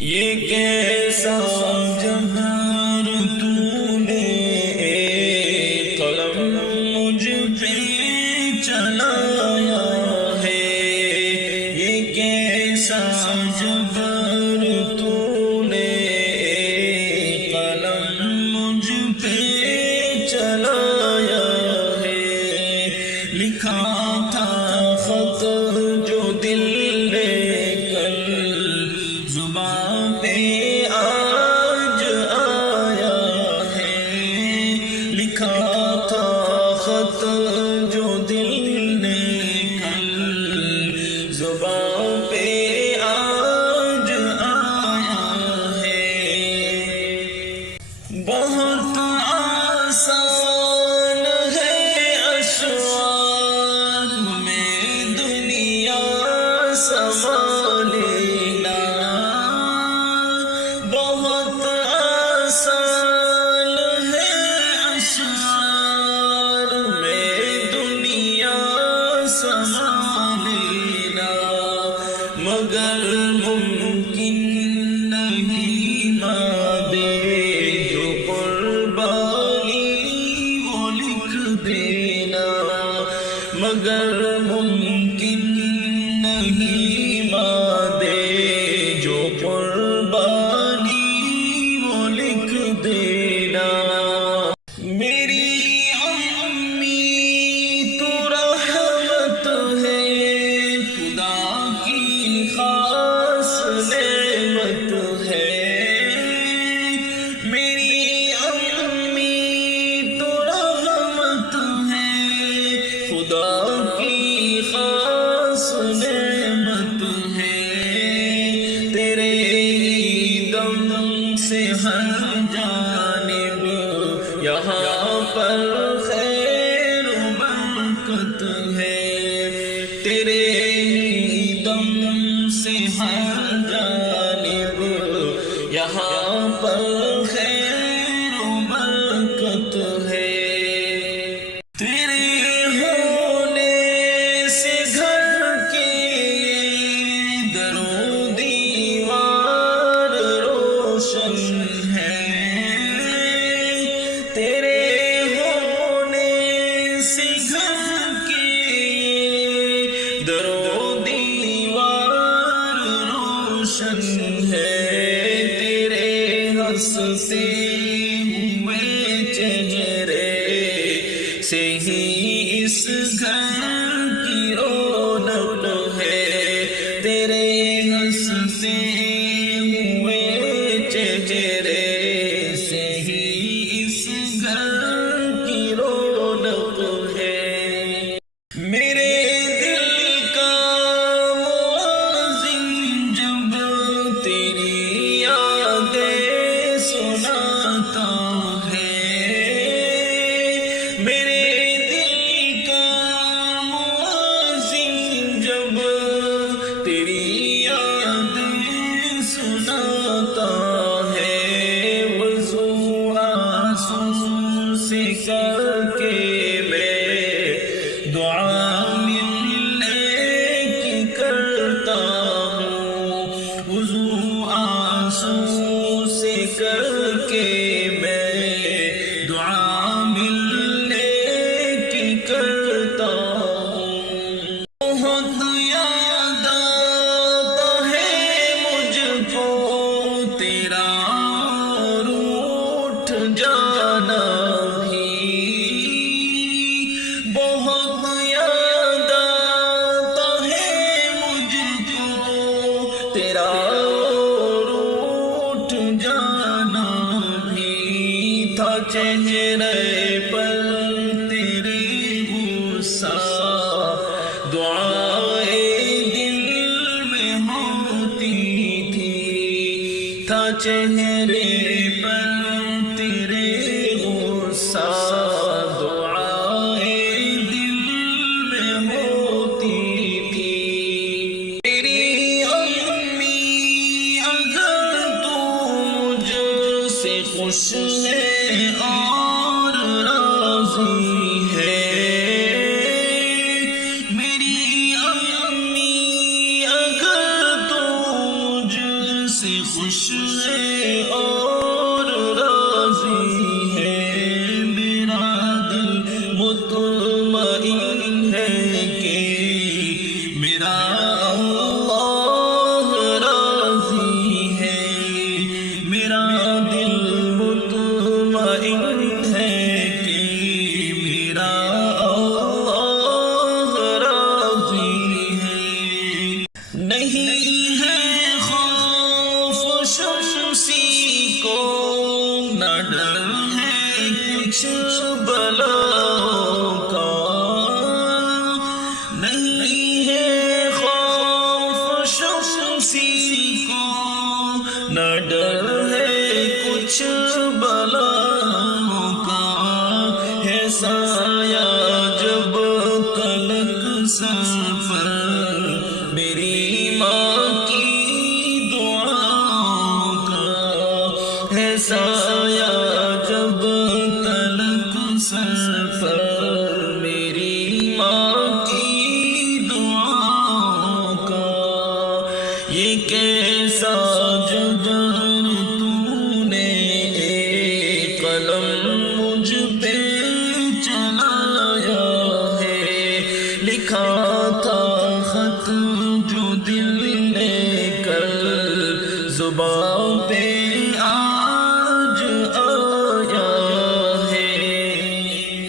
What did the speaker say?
یہ کیسا جبر تو نے قلم مجھ پہ چلایا ہے، یہ کیسا جبر تو نے قلم مجھ پہ چلایا ہے، لکھا تھا خط جو دل نے زبان پہ آج آیا ہے، لکھا تھا خط جو دل نے کل زبان پہ آج آیا ہے۔ بہت آسان ہے اشعار میں دنیا سنبھال لینا، بہت آسان ہے اشعار میں دنیا سنبھال لینا، مگر ممکن نہیں مادے جو قربانی وہ لکھ دینا، مگر ممکن نہیں مادے جو قربانی وہ لکھ دینا۔ میری امی تو رحمت ہے، خدا کی خاص نعمت ہے، میری امی تو رحمت ہے، خدا کی خاص نعمت ہے، تیرے دم سے ہر جانب یہاں پر خیر و برکت ہے، تیرے دم سے ہر جانب یہاں پر خیر و برکت ہے، تیرے ہونے سے گھر کے در و دیوار روشن ہے، تیرے ہونے سے گھر کے در و دیوار روشن ہے، تیرے ہنستے ہوئے چہرے سے ہی اس گھر کی رونق ہے، تیرے ہنستے ہوئے چہرے سے ہی اس گھر کی رونق ہے، میرے دل کا مؤذن جب تیری یادیں سناتا ہے، میرے دل کا مؤذن جب تیری یادیں سناتا ہے، وضو آنسو سے کر کے میں دعا ملنے کی کرتا ہوں، وضو آنسو سے کر کے میں دعا ملنے کی کرتا ہوں، بہت یاد آتا ہے مجھ کو تیرا روٹھ جانا بھی، بہت یاد آتا ہے مجھ کو تیرا روٹھ جانا بھی، تھا چہرے پر تیرے غصہ دعائے دل میں ہوتی تھی، تھا چہرے پر تیرے غصہ دعائے دل میں ہوتی تھی، تیری امی اگر تو مجھ سے خوش ہے اور راضی ہے، میری امی اگر تو مجھ سے خوش ہے اور راضی ہے، میرا دل مطمئن ہے کہ میرا اللہ راضی ہے، میرا دل مطمئن ہے کہ میرا اللہ راضی ہے۔ نہیں ہے خوف شمسی کو، نہ ڈر ہے کچھ بلاؤں کا، نہیں ہے خوف شمسی کو، نہ ڈر ہے کچھ بلاؤں کا، ہے سایہ جب تلک سر پر میری ماں کی دعاؤں کا، ہے سایہ جب تلک سر پر میری ماں